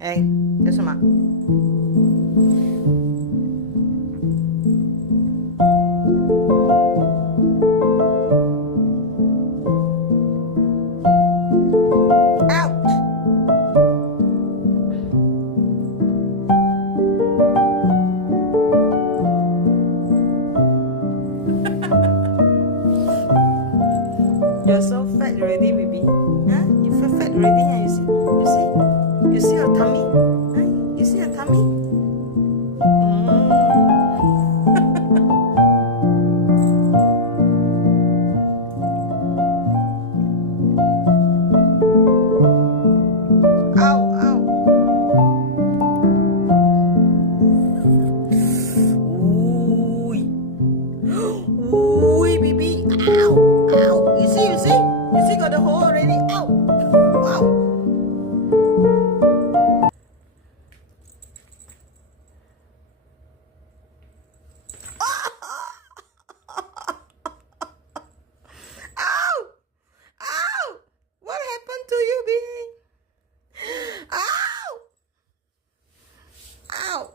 哎，这什么？You're so fat already, baby. Huh? You feel fat already? Huh? You see? You see? You see your tummy? Huh? You see your tummy? Ow, ow. Ooh. Ooh, baby. Ow, ow. You see? You see? You see got the hole already? Ow. Wow. Ow! Ow! What happened to you, baby? Ow! Ow!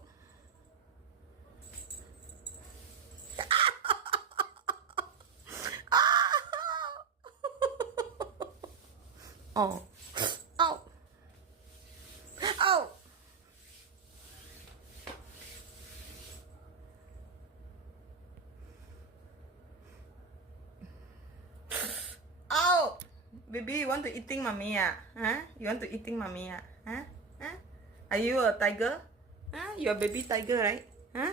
Oh. Ow. Ow. Ow. Baby, you want to eating mommy? Huh? You want to eating mommy? Huh? Huh? Are you a tiger? Huh? You're a baby tiger, right? Huh?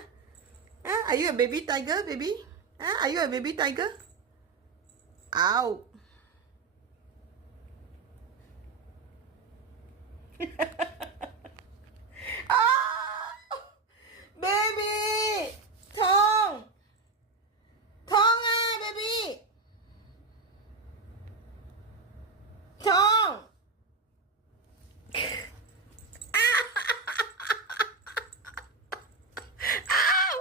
Huh? Are you a baby tiger, baby? Huh? Are you a baby tiger? Ow. Ah! Baby! Thong! Thong baby! Thong! Ow!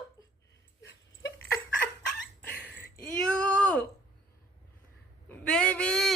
You! Baby!